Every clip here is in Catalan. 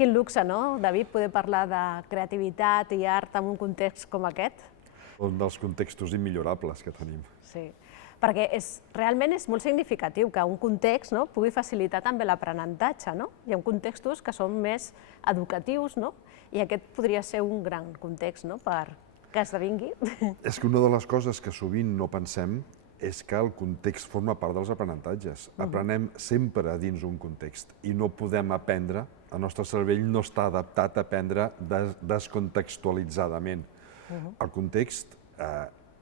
Quin luxe, no, David, poder parlar de creativitat i art en un context com aquest? Un dels contextos immillorables que tenim. Sí, perquè realment és molt significatiu que un context pugui facilitar també l'aprenentatge. Hi ha contextos que són més educatius i aquest podria ser un gran context per que esdevingui. És que una de les coses que sovint no pensem és que el context forma part dels aprenentatges. Aprenem sempre dins un context i no podem aprendre, el nostre cervell no està adaptat a aprendre descontextualitzadament. El context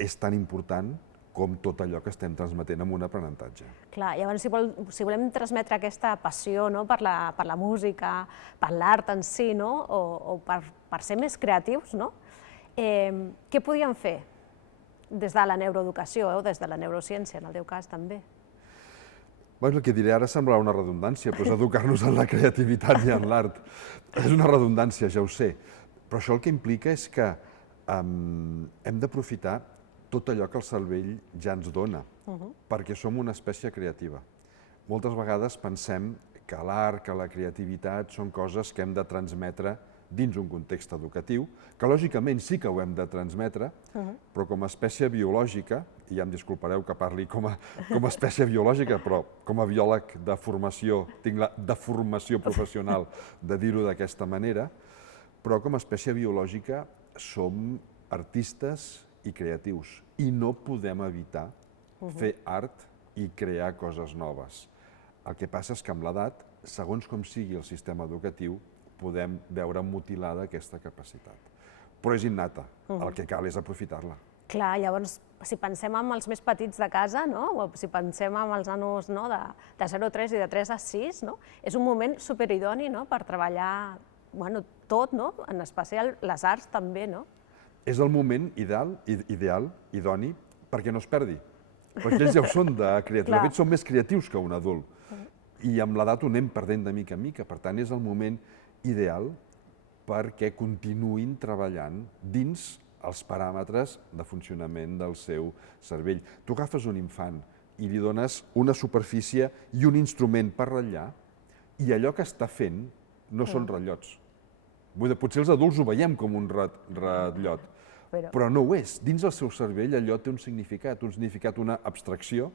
és tan important com tot allò que estem transmetent en un aprenentatge. Clar, llavors si volem transmetre aquesta passió per la música, per l'art en si, o per ser més creatius, què podíem fer des de la neuroeducació o des de la neurociència, en el teu cas també? El que diré ara semblarà una redundància, però és educar-nos en la creativitat i en l'art. És una redundància, ja ho sé, però això el que implica és que hem d'aprofitar tot allò que el cervell ja ens dona, perquè som una espècie creativa. Moltes vegades pensem que l'art, que la creativitat són coses que hem de transmetre dins un context educatiu, que lògicament sí que ho hem de transmetre, però com a espècie biològica, i ja em disculpareu que parli com a espècie biològica, però com a biòleg de formació, tinc la deformació professional de dir-ho d'aquesta manera, però com a espècie biològica som artistes i creatius i no podem evitar fer art i crear coses noves. El que passa és que amb l'edat, segons com sigui el sistema educatiu, podem veure mutilada aquesta capacitat. Però és innata, el que cal és aprofitar-la. Clar, llavors, si pensem en els més petits de casa, o si pensem en els nanos de 0 a 3 i de 3 a 6, és un moment superidoni per treballar tot, en especial les arts també. És el moment ideal, idoni, perquè no es perdi. Perquè ells ja ho són de creatius, de fet són més creatius que un adult. I amb l'edat ho anem perdent de mica en mica, per tant és el moment ideal perquè continuïn treballant dins els paràmetres de funcionament del seu cervell. Tu agafes un infant i li dones una superfície i un instrument per ratllar i allò que està fent no són ratllots. Potser els adults ho veiem com un ratllot, però no ho és. Dins el seu cervell allò té un significat, una abstracció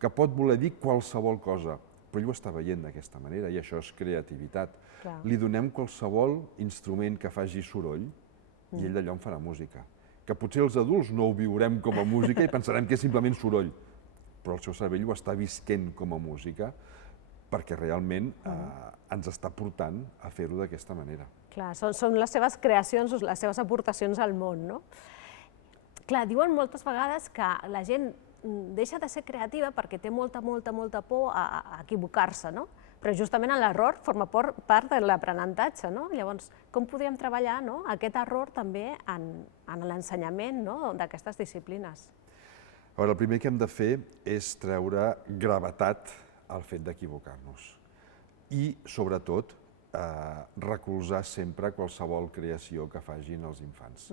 que pot voler dir qualsevol cosa, però ell ho està veient d'aquesta manera i això és creativitat. Li donem qualsevol instrument que faci soroll i ell allò en farà música. Que potser els adults no ho viurem com a música i pensarem que és simplement soroll, però el seu cervell ho està visquent com a música perquè realment ens està portant a fer-ho d'aquesta manera. Clar, són les seves creacions, les seves aportacions al món, no? Clar, diuen moltes vegades que la gent deixa de ser creativa perquè té molta por a equivocar-se, però justament l'error forma part de l'aprenentatge. Llavors, com podríem treballar aquest error també en l'ensenyament d'aquestes disciplines? El primer que hem de fer és treure gravetat al fet d'equivocar-nos i, sobretot, recolzar sempre qualsevol creació que facin els infants.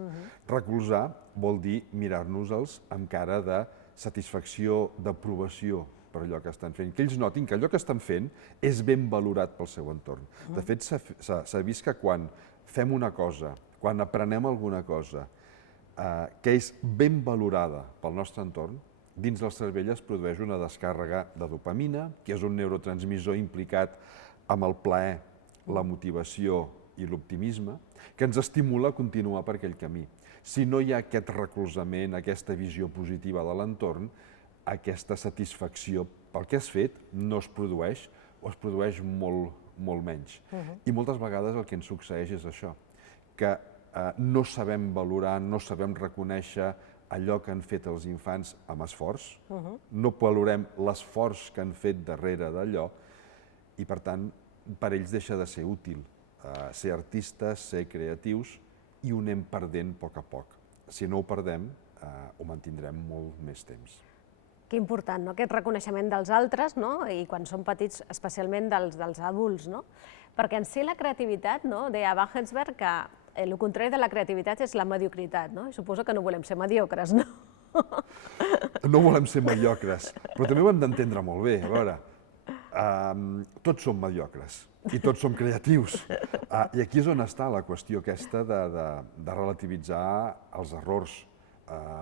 Recolzar vol dir mirar-nos-els amb cara de satisfacció, d'aprovació per allò que estan fent, que ells notin que allò que estan fent és ben valorat pel seu entorn. De fet, s'ha vist que quan fem una cosa, quan aprenem alguna cosa que és ben valorada pel nostre entorn, dins del cervell es produeix una descàrrega de dopamina, que és un neurotransmissor implicat amb el plaer, la motivació i l'optimisme, que ens estimula a continuar per aquell camí. Si no hi ha aquest recolzament, aquesta visió positiva de l'entorn, aquesta satisfacció pel que has fet no es produeix o es produeix molt menys. I moltes vegades el que ens succeeix és això, que no sabem valorar, no sabem reconèixer allò que han fet els infants amb esforç, no valorem l'esforç que han fet darrere d'allò i, per tant, per ells deixa de ser útil ser artistes, ser creatius i ho anem perdent a poc. Si no ho perdem, ho mantindrem molt més temps. Que important, aquest reconeixement dels altres, i quan són petits, especialment dels adults, perquè en si la creativitat, deia Wagensberg que el contrari de la creativitat és la mediocritat, i suposo que no volem ser mediocres, no? No volem ser mediocres, però també ho hem d'entendre molt bé. A veure, tots som mediocres. I tots som creatius. I aquí és on està la qüestió aquesta de relativitzar els errors.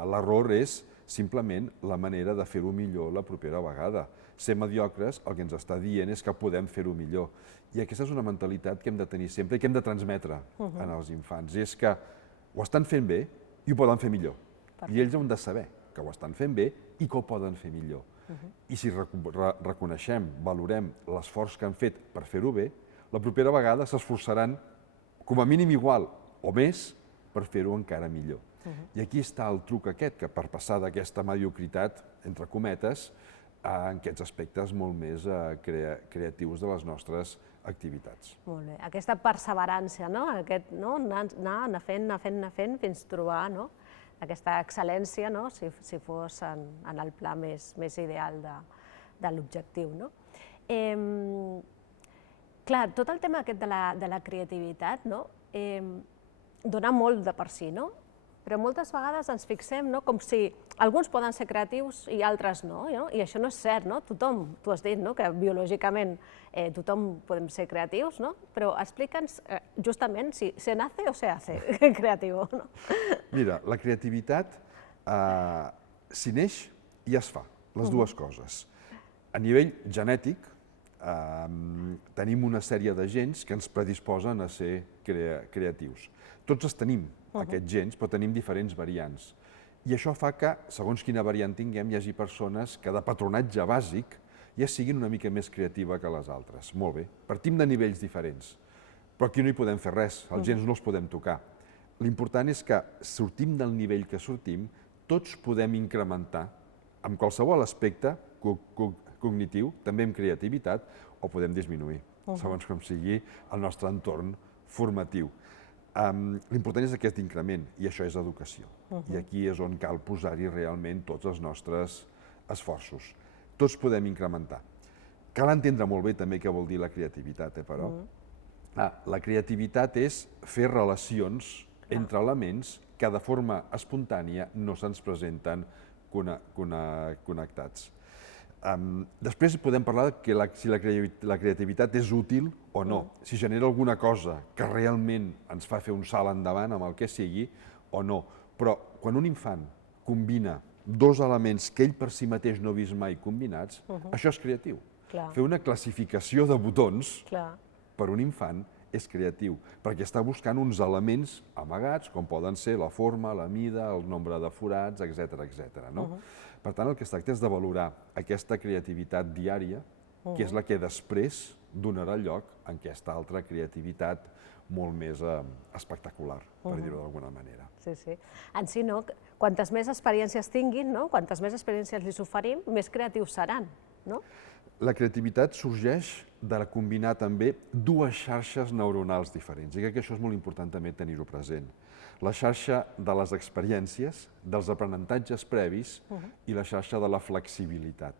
L'error és simplement la manera de fer-ho millor la propera vegada. Ser mediocres el que ens està dient és que podem fer-ho millor. I aquesta és una mentalitat que hem de tenir sempre i que hem de transmetre als infants. És que ho estan fent bé i ho poden fer millor. I ells han de saber que ho estan fent bé i que ho poden fer millor. I si reconeixem, valorem l'esforç que han fet per fer-ho bé, la propera vegada s'esforçaran com a mínim igual o més per fer-ho encara millor. I aquí està el truc aquest, que per passar d'aquesta mediocritat, entre cometes, en aquests aspectes molt més creatius de les nostres activitats. Molt bé. Aquesta perseverància, aquest anar fent fins trobar aquesta excel·lència, si fos en el pla més ideal de l'objectiu. Clar, tot el tema aquest de la creativitat dona molt de per si, però moltes vegades ens fixem com si alguns poden ser creatius i altres no, i això no és cert, tothom, tu has dit que biològicament tothom podem ser creatius, però explica'ns justament si se nace o se hace creativo. Mira, la creativitat s'hi neix i es fa, les dues coses. A nivell genètic, tenim una sèrie de gens que ens predisposen a ser creatius. Tots els tenim, aquests gens, però tenim diferents variants. I això fa que, segons quina variant tinguem, hi hagi persones que de patronatge bàsic ja siguin una mica més creativa que les altres. Molt bé, partim de nivells diferents, però aquí no hi podem fer res, els gens no els podem tocar. L'important és que sortim del nivell que sortim, tots podem incrementar amb qualsevol aspecte cognitiu, també amb creativitat, o podem disminuir, segons com sigui el nostre entorn formatiu. L'important és aquest increment, i això és educació. I aquí és on cal posar-hi realment tots els nostres esforços. Tots podem incrementar. Cal entendre molt bé també què vol dir la creativitat, però. La creativitat és fer relacions entre elements que de forma espontània no se'ns presenten connectats. Després podem parlar de si la creativitat és útil o no, si genera alguna cosa que realment ens fa fer un salt endavant amb el que sigui o no. Però quan un infant combina dos elements que ell per si mateix no ha vist mai combinats, això és creatiu. Fer una classificació de botons per un infant és creatiu, perquè està buscant uns elements amagats, com poden ser la forma, la mida, el nombre de forats, etc. Per tant, el que es tracta és de valorar aquesta creativitat diària, que és la que després donarà lloc a aquesta altra creativitat molt més espectacular, per dir-ho d'alguna manera. Sí. En si, quantes més experiències tinguin, quantes més experiències li oferim, més creatius seran, no? La creativitat sorgeix de combinar també dues xarxes neuronals diferents, i crec que això és molt important també tenir-ho present. La xarxa de les experiències, dels aprenentatges previs i la xarxa de la flexibilitat,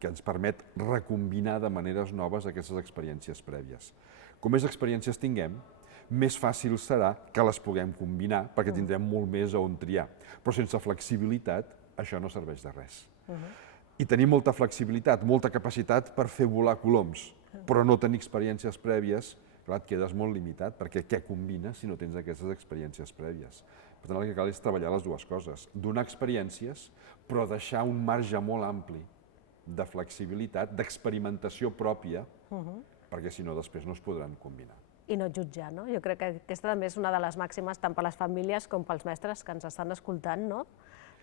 que ens permet recombinar de maneres noves aquestes experiències prèvies. Com més experiències tinguem, més fàcil serà que les puguem combinar, perquè tindrem molt més on triar. Però sense flexibilitat, això no serveix de res. I tenir molta flexibilitat, molta capacitat per fer volar coloms, però no tenir experiències prèvies, clar, et quedes molt limitat, perquè què combines si no tens aquestes experiències prèvies? Per tant, el que cal és treballar les dues coses, donar experiències, però deixar un marge molt ampli de flexibilitat, d'experimentació pròpia, perquè si no després no es podran combinar. I no jutjar, no? Jo crec que aquesta també és una de les màximes tant per les famílies com pels mestres que ens estan escoltant, no?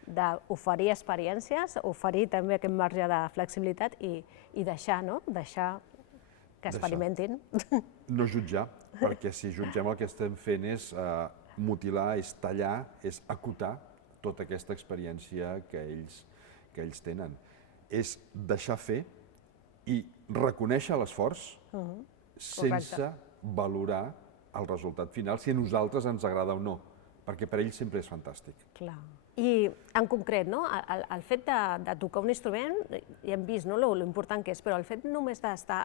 D'oferir experiències, oferir també aquest marge de flexibilitat i deixar, no? Deixar que experimentin. No jutjar, perquè si jutgem el que estem fent és mutilar, és tallar, és acotar tota aquesta experiència que ells tenen. És deixar fer i reconèixer l'esforç sense valorar el resultat final, si a nosaltres ens agrada o no, perquè per ells sempre és fantàstic. Clar. I en concret, el fet de tocar un instrument, ja hem vist l'important que és, però el fet només d'estar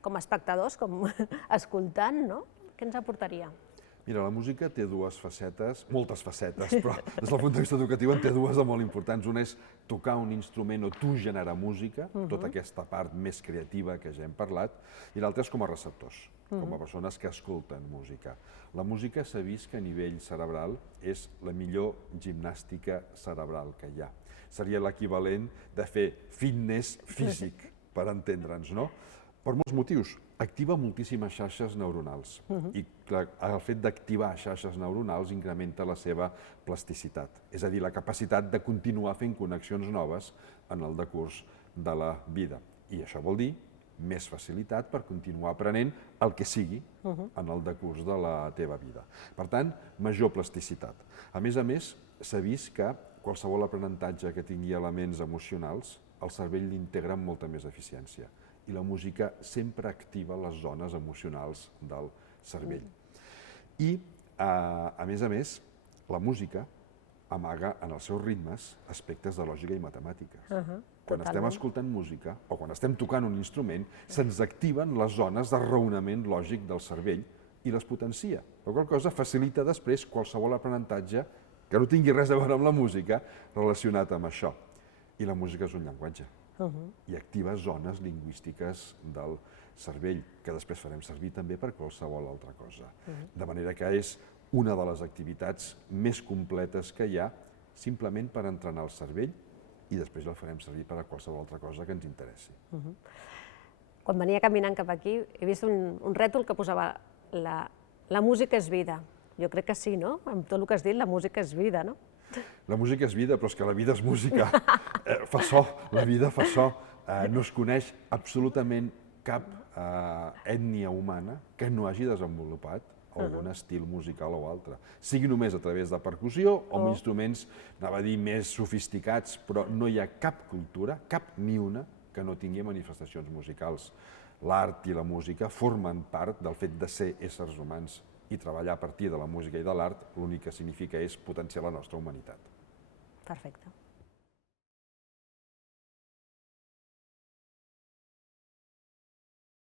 com a espectadors, com escoltant, què ens aportaria? Mira, la música té dues facetes, moltes facetes, però des del punt de vista educatiu en té dues de molt importants. Una és tocar un instrument o tu generar música, tota aquesta part més creativa que ja hem parlat, i l'altra és com a receptors, com a persones que escolten música. La música s'ha vist que a nivell cerebral és la millor gimnàstica cerebral que hi ha. Seria l'equivalent de fer fitness físic, per entendre'ns, no? Per molts motius. Activa moltíssimes xarxes neuronals i el fet d'activar xarxes neuronals incrementa la seva plasticitat, és a dir, la capacitat de continuar fent connexions noves en el decurs de la vida. I això vol dir més facilitat per continuar aprenent el que sigui en el decurs de la teva vida. Per tant, major plasticitat. A més, s'ha vist que qualsevol aprenentatge que tingui elements emocionals, el cervell l'integra amb molta més eficiència. I la música sempre activa les zones emocionals del cervell. I, a més, la música amaga en els seus ritmes aspectes de lògica i matemàtiques. Quan estem escoltant música o quan estem tocant un instrument, se'ns activen les zones de raonament lògic del cervell i les potencia. La qual cosa facilita després qualsevol aprenentatge que no tingui res a veure amb la música relacionat amb això. I la música és un llenguatge. I activa zones lingüístiques del cervell, que després farem servir també per qualsevol altra cosa. De manera que és una de les activitats més completes que hi ha, simplement per entrenar el cervell, i després el farem servir per a qualsevol altra cosa que ens interessi. Quan venia caminant cap aquí, he vist un rètol que posava la música és vida. Jo crec que sí, no? Amb tot el que has dit, la música és vida, no? La música és vida, però és que la vida és música. Fa so, la vida fa so. No es coneix absolutament cap ètnia humana que no hagi desenvolupat algun estil musical o altre. Sigui només a través de percussió o amb instruments, anava a dir, més sofisticats, però no hi ha cap cultura, cap ni una, que no tingui manifestacions musicals. L'art i la música formen part del fet de ser éssers humans i treballar a partir de la música i de l'art l'únic que significa és potenciar la nostra humanitat. Perfecte.